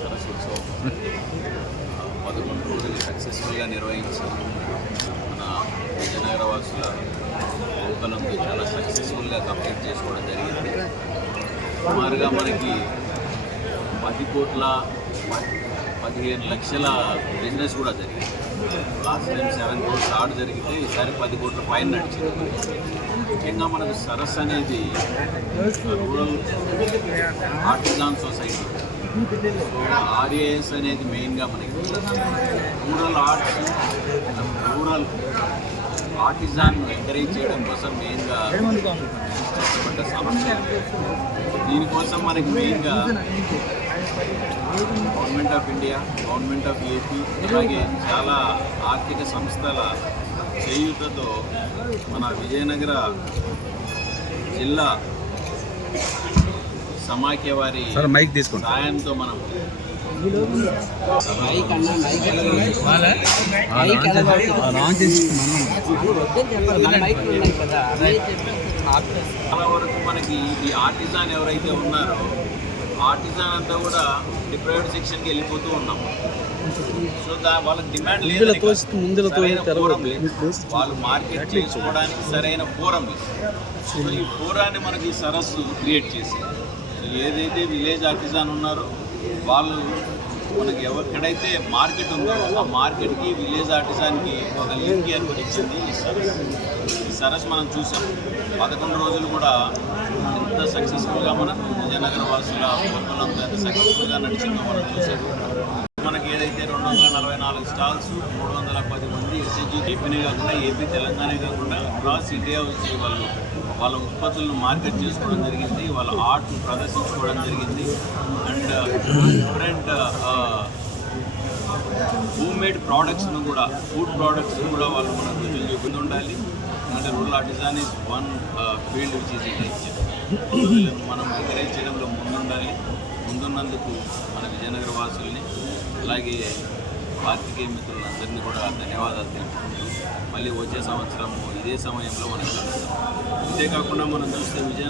సరస్సు పదకొండు రోజులు సక్సెస్ఫుల్గా నిర్వహించి మన విజయనగర వాసుల గోకులంతో చాలా సక్సెస్ఫుల్గా కంప్లీట్ చేసుకోవడం జరిగింది. సుమారుగా మనకి పది కోట్ల పదిహేను లక్షల బిజినెస్ కూడా జరిగింది. లాస్ట్ టైం సెవెన్ కోట్స్ ఆర్డర్ జరిగితే ఈసారి పది కోట్ల పైన నడిచింది. ముఖ్యంగా మనకు సరస్సు అనేది రూరల్ ఆర్టిజాన్ సొసైటీ ఆర్ఏఎస్ అనేది మెయిన్గా మనకి rural arts rural artisan encourage చేయడం కోసం మెయిన్గా సృష్టించబడ్డ సమస్య దీనికోసం మనకి మెయిన్గా government of India government of AP అలాగే చాలా ఆర్థిక సంస్థల చేయూతతో మన విజయనగర జిల్లా సమాఖ్య వారి మైక్ తీసుకోండి. సాయంతో మనం చేసి చాలా వరకు మనకి ఈ ఆర్టిజాన్ ఎవరైతే ఉన్నారో ఆర్టిజాన్ అంతా కూడా డిప్రైవ్డ్ సెక్షన్కి వెళ్ళిపోతూ ఉన్నాం సో దా వాళ్ళకి డిమాండ్ లేదు. వాళ్ళు మార్కెట్ చేసుకోవడానికి సరైన ఫోరం సో ఈ ఫోరాన్ని మనకి సరస్సు క్రియేట్ చేసి ఏదైతే విలేజ్ ఆర్టిజాన్ ఉన్నారో వాళ్ళు మనకి ఎక్కడైతే మార్కెట్ ఉందో ఆ మార్కెట్కి విలేజ్ ఆర్టిజాన్కి ఒక లింక్ ఇచ్చింది ఈ సరస్సు ఈ సరస్సు మనం చూసాం. పదకొండు రోజులు కూడా ఎంత సక్సెస్ఫుల్గా మనం విజయనగర వాసుల పొత్తులంతా ఎంత సక్సెస్ఫుల్గా నడిచిందో మనం చూసాం. మనకి ఏదైతే రెండు వందల నలభై నాలుగు స్టాల్స్ మూడు వందల పది మంది ఎస్ఎస్జీ ఏపీనే కాకుండా ఏపీ తెలంగాణ కాకుండా క్రాస్ ఇండియా వచ్చి వాళ్ళు వాళ్ళ ఉత్పత్తులను మార్కెట్ చేసుకోవడం జరిగింది వాళ్ళ ఆర్ట్ ప్రదర్శించుకోవడం జరిగింది. అండ్ డిఫరెంట్ హోమ్ మేడ్ ప్రోడక్ట్స్ను కూడా ఫుడ్ ప్రోడక్ట్స్ను కూడా వాళ్ళు మనకు రుజువు ఉండాలి. అంటే rural artisan is one field which is మనం ఎంకరేజ్ చేయడంలో ముందుండాలి. ముందున్నందుకు మన విజయనగర వాసుల్ని అలాగే పాత్రికేయ మిత్రులందరినీ కూడా ధన్యవాదాలు తెలుపుకుంటూ మళ్ళీ వచ్చే సంవత్సరం ఇదే సమయంలో మనం కలుస్తాం అంతేకాకుండా మనం చూస్తే విజయనగరం